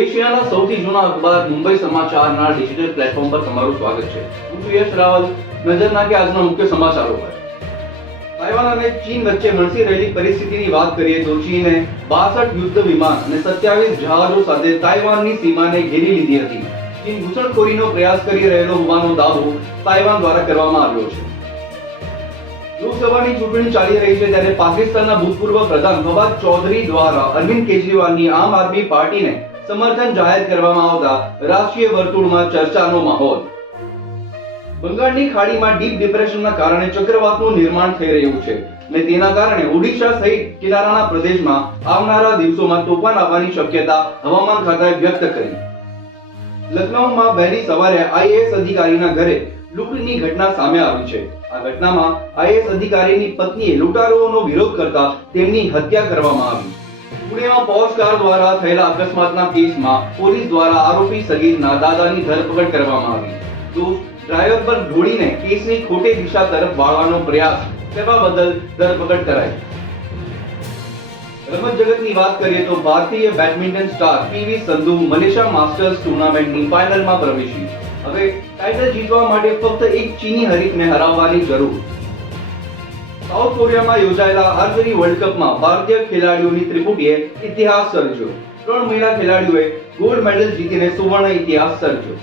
એશિયાના સૌથી જૂના અખબાર મુંબઈ સમાચારના ડિજિટલ પ્લેટફોર્મ પર તમારું સ્વાગત છે. હું છું યશ રાવલ. નજર નાખે આજના મુખ્ય સમાચારો પર. તાઇવાન અને ચીન વચ્ચે મણસી રહેલી પરિસ્થિતિની વાત કરીએ તો ચીને બાસઠ યુદ્ધ વિમાન અને સત્યાવીસ જહાજો સાથે તાઇવાનની સીમાને ઘેરી લીધી હતી. ચીન ઘૂસણખોરીનો પ્રયાસ કરી રહેલો હોવાનો દાવો તાઇવાન દ્વારા કરવામાં આવ્યો છે. લોકસભાની ચૂંટણી ચાલી રહી છે ત્યારે પાકિસ્તાનના ભૂતપૂર્વ પ્રધાન ફવાદ ચૌધરી દ્વારા અરવિંદ કેજરીવાલની આમ આદમી પાર્ટીને સમર્થન જાહેર કરવામાં આવતા રાષ્ટ્રીય વર્તુળમાં ચર્ચાનો માહોલ. બંગાળની ખાડીમાં ડીપ ડિપ્રેશનના કારણે ચક્રવાતનું નિર્માણ થઈ રહ્યું છે અને તેના કારણે ઓડિશા સહિત કિનારાના પ્રદેશમાં આવનારા દિવસોમાં તોફાન આવવાની શક્યતા હવામાન ખાતાએ વ્યક્ત કરી. લખનૌમાં વહેલી સવારે આઈએએસ અધિકારીના ઘરે લૂંટની ઘટના સામે આવી છે. આ ઘટનામાં આઈએએસ અધિકારીની પત્નીએ લૂંટારુઓનો વિરોધ કરતા તેમની હત્યા કરવામાં આવી. પુણેમાં પોશ કાર દ્વારા થયેલા અકસ્માતના કેસમાં પોલીસ દ્વારા આરોપી સગીરના દાદાની ધરપકડ કરવામાં આવી. તો ડ્રાઈવર પર ઢોળીને કેસની ખોટી દિશા તરફ વાળવાનો પ્રયાસ કરવા બદલ ધરપકડ કરાઈ. રમત જગતની વાત કરીએ તો ભારતીય badminton star PV Sindhu Malaysia masters ટુર્નામેન્ટની ફાઇનલમાં પ્રવેશી. હવે ટાઇટલ જીતવા માટે ફક્ત એક ચીની હરીફને હરાવવાની જરૂર. સાઉથ કોરિયામાં યોજાયેલા આર્ચરી વર્લ્ડ કપમાં ભારતીય ખેલાડીઓની ત્રિપુટીએ ઇતિહાસ સર્જ્યો ત્રણ મહિલા ખેલાડીઓએ ગોલ્ડ મેડલ જીતીને સુવર્ણ ઇતિહાસ સર્જ્યો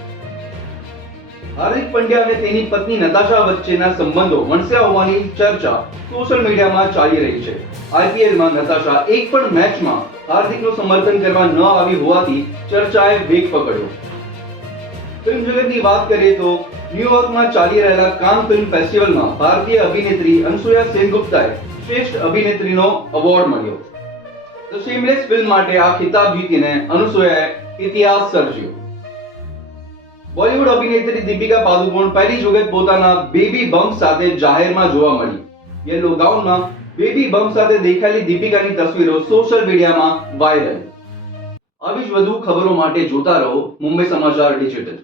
હાર્દિક પંડ્યા અને તેની પત્ની નતાશા વચ્ચેના સંબંધો વણસ્યા હોવાની ચર્ચા સોશિયલ મીડિયામાં ચાલી રહી છે. આઈપીએલમાં નતાશા એક પણ મેચમાં હાર્દિકનું સમર્થન કરવા ન આવી હોવાથી ચર્ચાએ વેગ પકડ્યો. ફિલ્મ જગતની વાત કરીએ તો ન્યુયોર્કમાં ચાલી રહેલા કામ ફિલ્મ ફેસ્ટિવલમાં ભારતીય અભિનેત્રી અનસુયા સેનગુપ્તાએ શ્રેષ્ઠ અભિનેત્રીનો એવોર્ડ મળ્યો. તો શેમલેસ ફિલ્મ માટે આ ખિતાબ જીતીને અનુસૂયાએ ઇતિહાસ સર્જ્યો. બોલિવૂડ અભિનેત્રી દીપિકા પાદુકોણ પહેલી જ પોતાના બેબી બમ્પ સાથે જાહેરમાં જોવા મળી. યલો ગાઉનમાં બેબી બમ્પ સાથે દેખાયેલી દીપિકાની તસવીરો સોશિયલ મીડિયામાં વાયરલ. આવી જ વધુ ખબરો માટે જોતા રહો મુંબઈ સમાચાર ડિજિટલ.